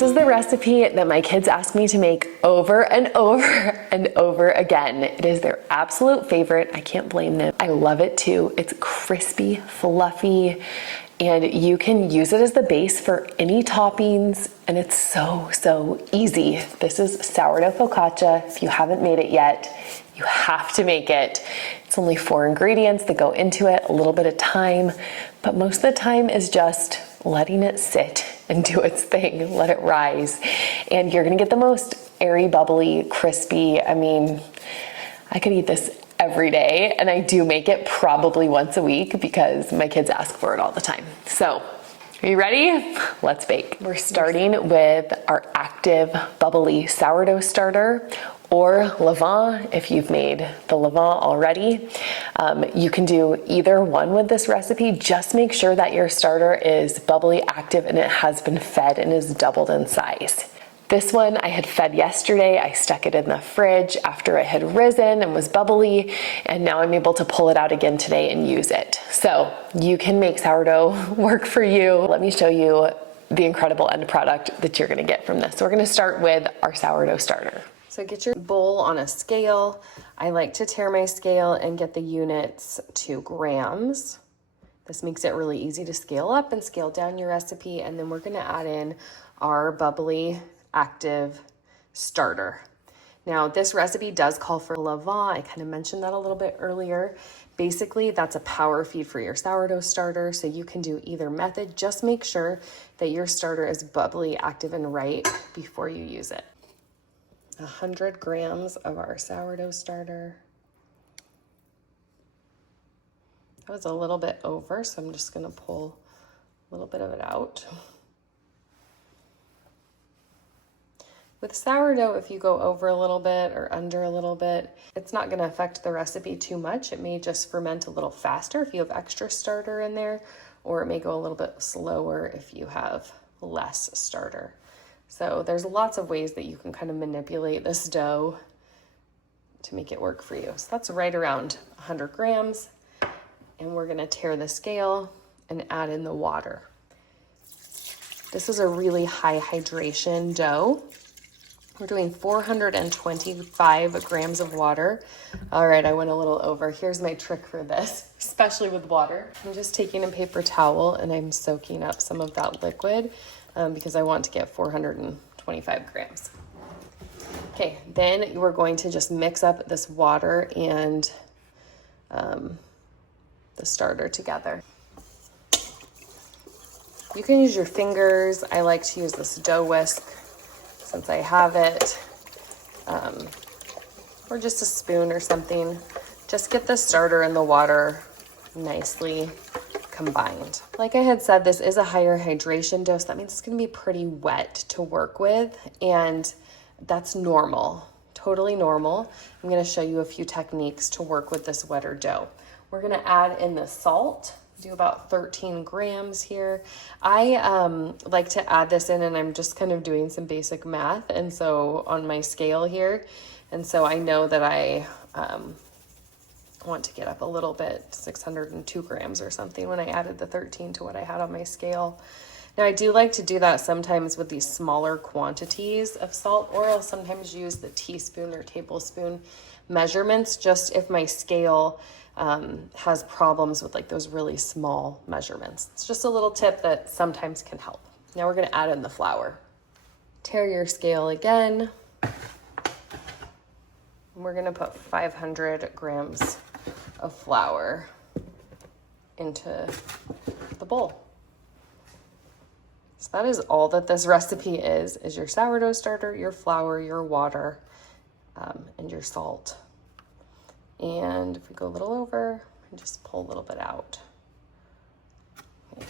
This is the recipe that my kids ask me to make over and over and over again. It is their absolute favorite. I can't blame them. I love it too. It's crispy, fluffy, and you can use it as the base for any toppings, and it's so easy. This is sourdough focaccia. If you haven't made it yet, you have to make it. It's only 4 ingredients that go into it, a little bit of time, but most of the time is just letting it sit and do its thing, let it rise. And you're gonna get the most airy, bubbly, crispy. I mean, I could eat this every day, and I do make it probably once a week because my kids ask for it all the time. So, are you ready? Let's bake. We're starting with our active, bubbly sourdough starter, or levain if you've made the levain already. You can do either one with this recipe. Just make sure that your starter is bubbly, active, and it has been fed and is doubled in size. This one I had fed yesterday. I stuck it in the fridge after it had risen and was bubbly, and now I'm able to pull it out again today and use it. So you can make sourdough work for you. Let me show you the incredible end product that you're gonna get from this. So we're gonna start with our sourdough starter. So get your bowl on a scale. I like to tare my scale and get the units to grams. This makes it really easy to scale up and scale down your recipe. And then we're gonna add in our bubbly, active starter. Now this recipe does call for levain. I kind of mentioned that a little bit earlier. Basically, that's a power feed for your sourdough starter. So you can do either method. Just make sure that your starter is bubbly, active, and right before you use it. 100 grams of our sourdough starter. That was a little bit over, so I'm just gonna pull a little bit of it out. With sourdough, if you go over a little bit or under a little bit, it's not gonna affect the recipe too much. It may just ferment a little faster if you have extra starter in there, or it may go a little bit slower if you have less starter. So there's lots of ways that you can kind of manipulate this dough to make it work for you. So that's right around 100 grams. And we're gonna tare the scale and add in the water. This is a really high hydration dough. We're doing 425 grams of water. All right, I went a little over. Here's my trick for this, especially with water. I'm just taking a paper towel and I'm soaking up some of that liquid because I want to get 425 grams. Okay, then we're going to just mix up this water and the starter together. You can use your fingers. I like to use this dough whisk since I have it, or just a spoon or something. Just get the starter and the water nicely combined. Like I had said, this is a higher hydration dough, so that means it's gonna be pretty wet to work with, and that's normal, totally normal. I'm gonna show you a few techniques to work with this wetter dough. We're gonna add in the salt. Do about 13 grams here. I like to add this in, and I'm just kind of doing some basic math, and so on my scale here, and so I know that I want to get up a little bit, 602 grams or something when I added the 13 to what I had on my scale. Now I do like to do that sometimes with these smaller quantities of salt, or I'll sometimes use the teaspoon or tablespoon measurements, just if my scale has problems with like those really small measurements. It's just a little tip that sometimes can help. Now we're gonna add in the flour. Tare your scale again. We're gonna put 500 grams of flour into the bowl. So that is all that this recipe is your sourdough starter, your flour, your water, and your salt. And if we go a little over, and just pull a little bit out. Okay,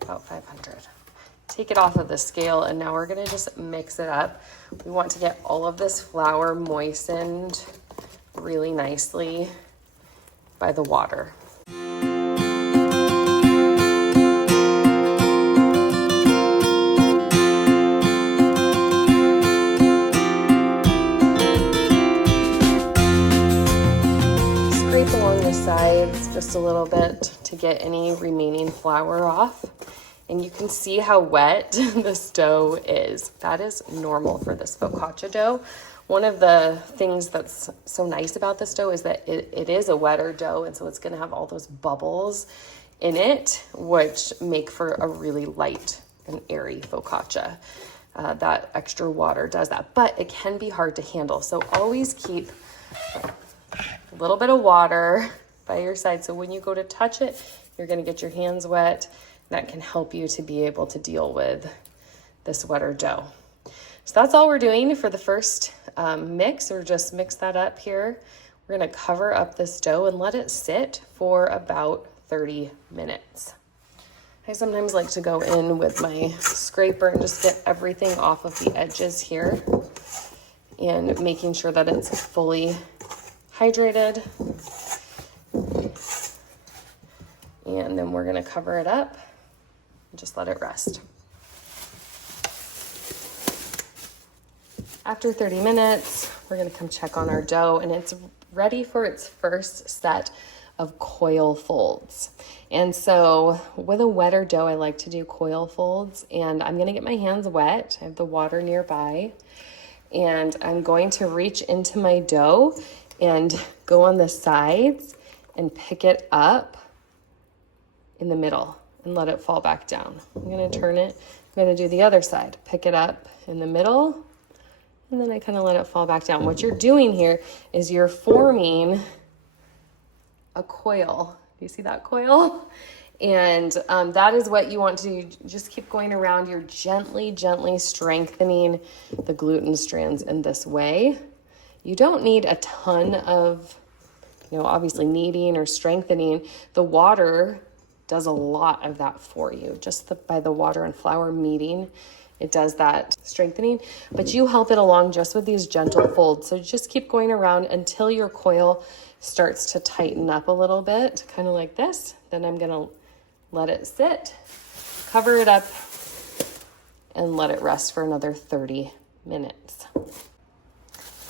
about 500. Take it off of the scale, and now we're gonna just mix it up. We want to get all of this flour moistened really nicely by the water. Scrape along the sides just a little bit to get any remaining flour off. And you can see how wet this dough is. That is normal for this focaccia dough. One of the things that's so nice about this dough is that it is a wetter dough, and so it's gonna have all those bubbles in it, which make for a really light and airy focaccia. That extra water does that, but it can be hard to handle. So always keep a little bit of water by your side. So when you go to touch it, you're gonna get your hands wet. That can help you to be able to deal with this wetter dough. So that's all we're doing for the first mix, or just mix that up here. We're gonna cover up this dough and let it sit for about 30 minutes. I sometimes like to go in with my scraper and just get everything off of the edges here and making sure that it's fully hydrated. And then we're gonna cover it up and just let it rest. After 30 minutes, we're gonna come check on our dough, and it's ready for its first set of coil folds. And so with a wetter dough, I like to do coil folds, and I'm gonna get my hands wet. I have the water nearby, and I'm going to reach into my dough and go on the sides and pick it up in the middle and let it fall back down. I'm gonna turn it, I'm gonna do the other side, pick it up in the middle, and then I kind of let it fall back down. What you're doing here is you're forming a coil. Do you see that coil? And that is what you want to do. Just keep going around. You're gently, gently strengthening the gluten strands in this way. You don't need a ton of, obviously kneading or strengthening. The water does a lot of that for you. Just by the water and flour meeting, it does that strengthening, but you help it along just with these gentle folds. So just keep going around until your coil starts to tighten up a little bit, kind of like this. Then I'm gonna let it sit, cover it up, and let it rest for another 30 minutes.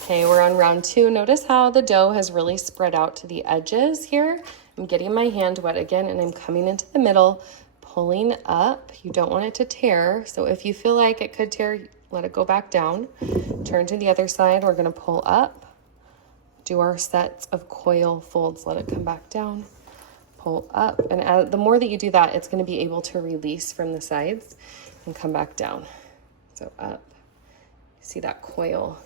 Okay, we're on round 2. Notice how the dough has really spread out to the edges here. I'm getting my hand wet again, and I'm coming into the middle, pulling up. You don't want it to tear. So if you feel like it could tear, let it go back down. Turn to the other side. We're gonna pull up, do our sets of coil folds, let it come back down, pull up. And the more that you do that, it's gonna be able to release from the sides and come back down. So up, see that coil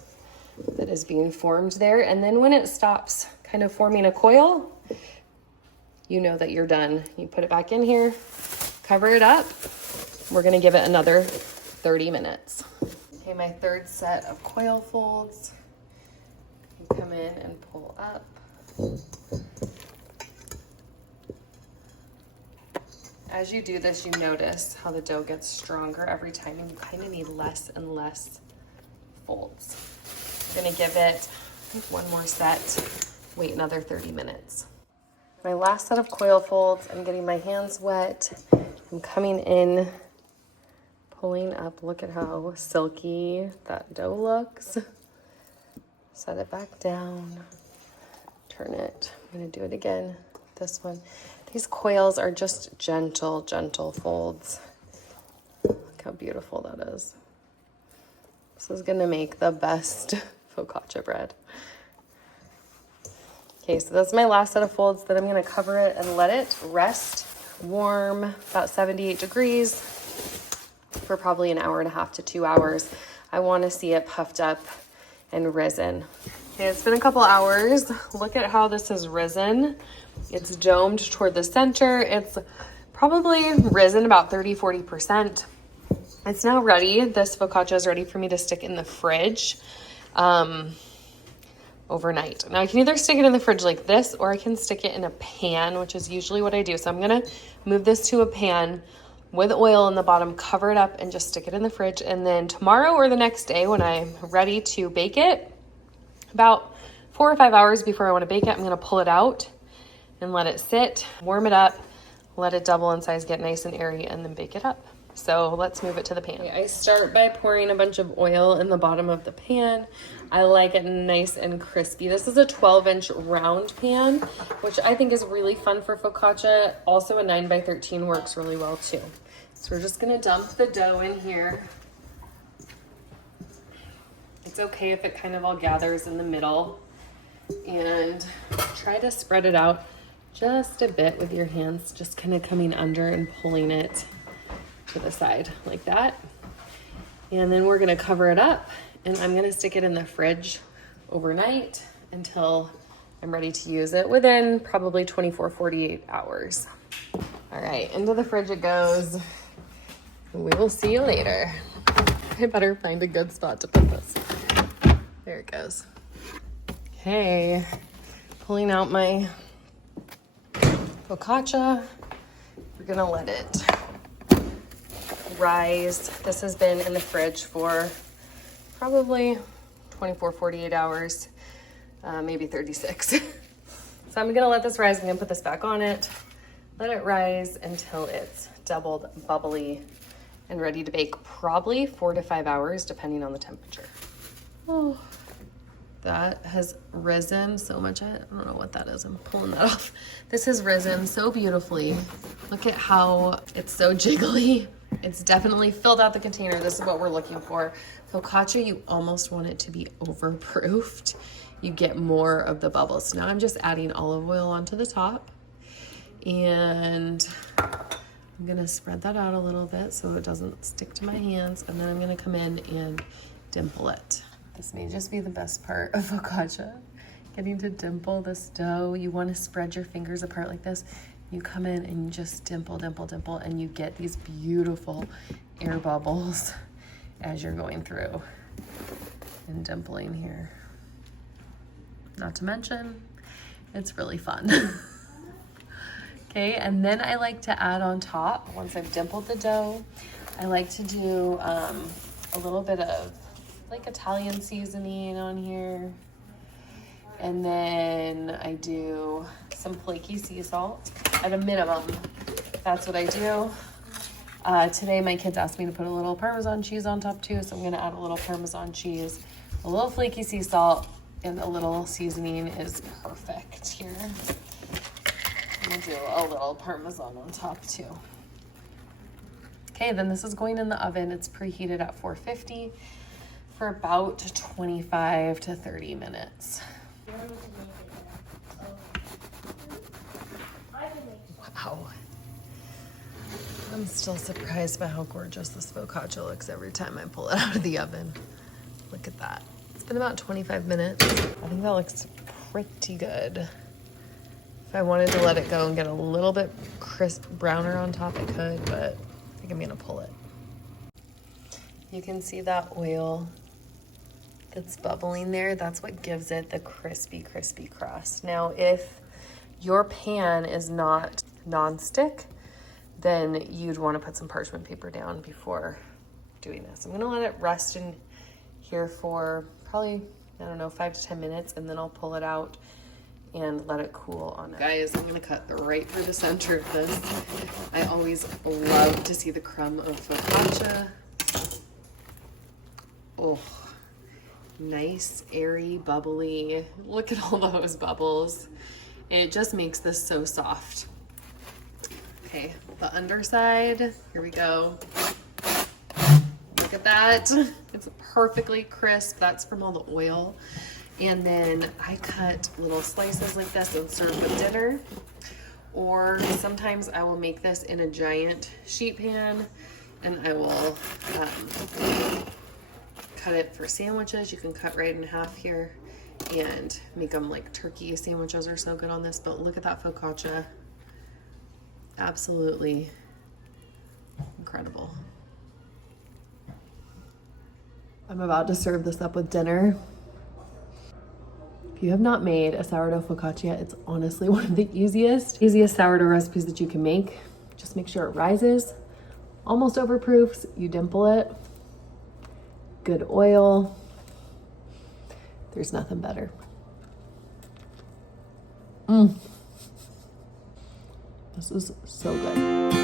that is being formed there. And then when it stops kind of forming a coil, you know that you're done. You put it back in here, cover it up. We're gonna give it another 30 minutes. Okay, my third set of coil folds. You come in and pull up. As you do this, you notice how the dough gets stronger every time, and you kind of need less and less folds. I'm gonna give it one more set, wait another 30 minutes. My last set of coil folds, I'm getting my hands wet. I'm coming in, pulling up. Look at how silky that dough looks. Set it back down, turn it. I'm gonna do it again, this one. These coils are just gentle, gentle folds. Look how beautiful that is. This is gonna make the best focaccia bread. Okay, so that's my last set of folds. Then I'm gonna cover it and let it rest warm, about 78 degrees for probably an hour and a half to 2 hours. I wanna see it puffed up and risen. Okay, it's been a couple hours. Look at how this has risen. It's domed toward the center. It's probably risen about 30-40%. It's now ready. This focaccia is ready for me to stick in the fridge overnight. Now I can either stick it in the fridge like this, or I can stick it in a pan, which is usually what I do. So I'm gonna move this to a pan with oil in the bottom, cover it up, and just stick it in the fridge. And then tomorrow or the next day when I'm ready to bake it, about 4 or 5 hours before I want to bake it, I'm gonna pull it out and let it sit, warm it up, let it double in size, get nice and airy, and then bake it up. So let's move it to the pan. Okay, I start by pouring a bunch of oil in the bottom of the pan. I like it nice and crispy. This is a 12-inch round pan, which I think is really fun for focaccia. Also a 9x13 works really well too. So we're just gonna dump the dough in here. It's okay if it kind of all gathers in the middle, and try to spread it out just a bit with your hands, just kind of coming under and pulling it to the side like that. And then we're gonna cover it up, and I'm gonna stick it in the fridge overnight until I'm ready to use it within probably 24, 48 hours. All right, into the fridge it goes. We will see you later. I better find a good spot to put this. There it goes. Okay, pulling out my focaccia. We're gonna let it rise. This has been in the fridge for probably 24, 48 hours, maybe 36. So I'm gonna let this rise. I'm gonna put this back on it, let it rise until it's doubled, bubbly, and ready to bake, probably 4 to 5 hours, depending on the temperature. Oh, that has risen so much. I don't know what that is. I'm pulling that off. This has risen so beautifully. Look at how it's so jiggly. It's definitely filled out the container. This is what we're looking for. Focaccia, you almost want it to be overproofed. You get more of the bubbles. So now I'm just adding olive oil onto the top, and I'm gonna spread that out a little bit so it doesn't stick to my hands, and then I'm gonna come in and dimple it. This may just be the best part of focaccia, getting to dimple this dough. You wanna spread your fingers apart like this. You come in and you just dimple, dimple, dimple, and you get these beautiful air bubbles as you're going through and dimpling here. Not to mention, it's really fun. Okay, and then I like to add on top, once I've dimpled the dough, I like to do a little bit of like Italian seasoning on here. And then I do some flaky sea salt at a minimum. That's what I do. Today my kids asked me to put a little Parmesan cheese on top too, so I'm gonna add a little Parmesan cheese, a little flaky sea salt, and a little seasoning is perfect here. I'm gonna do a little Parmesan on top too. Okay, then this is going in the oven. It's preheated at 450 for about 25 to 30 minutes. Wow. I'm still surprised by how gorgeous this focaccia looks every time I pull it out of the oven. Look at that. It's been about 25 minutes. I think that looks pretty good. If I wanted to let it go and get a little bit crisp browner on top, I could, but I think I'm gonna pull it. You can see that oil that's bubbling there. That's what gives it the crispy, crispy crust. Now, if your pan is not non-stick, then you'd want to put some parchment paper down before doing this. I'm gonna let it rest in here for probably, I don't know, 5 to 10 minutes, and then I'll pull it out and let it cool on it. Guys, I'm gonna cut right through the center of this. I always love to see the crumb of focaccia. Oh, nice, airy, bubbly. Look at all those bubbles. It just makes this so soft. Okay, the underside, here we go. Look at that. It's perfectly crisp. That's from all the oil. And then I cut little slices like this and serve with dinner. Or sometimes I will make this in a giant sheet pan, and I will cut it for sandwiches. You can cut right in half here and make them like turkey sandwiches are so good on this. But look at that focaccia. Absolutely incredible. I'm about to serve this up with dinner. If you have not made a sourdough focaccia yet, it's honestly one of the easiest sourdough recipes that you can make. Just make sure it rises, almost overproofs, you dimple it, good oil. There's nothing better. This is so good.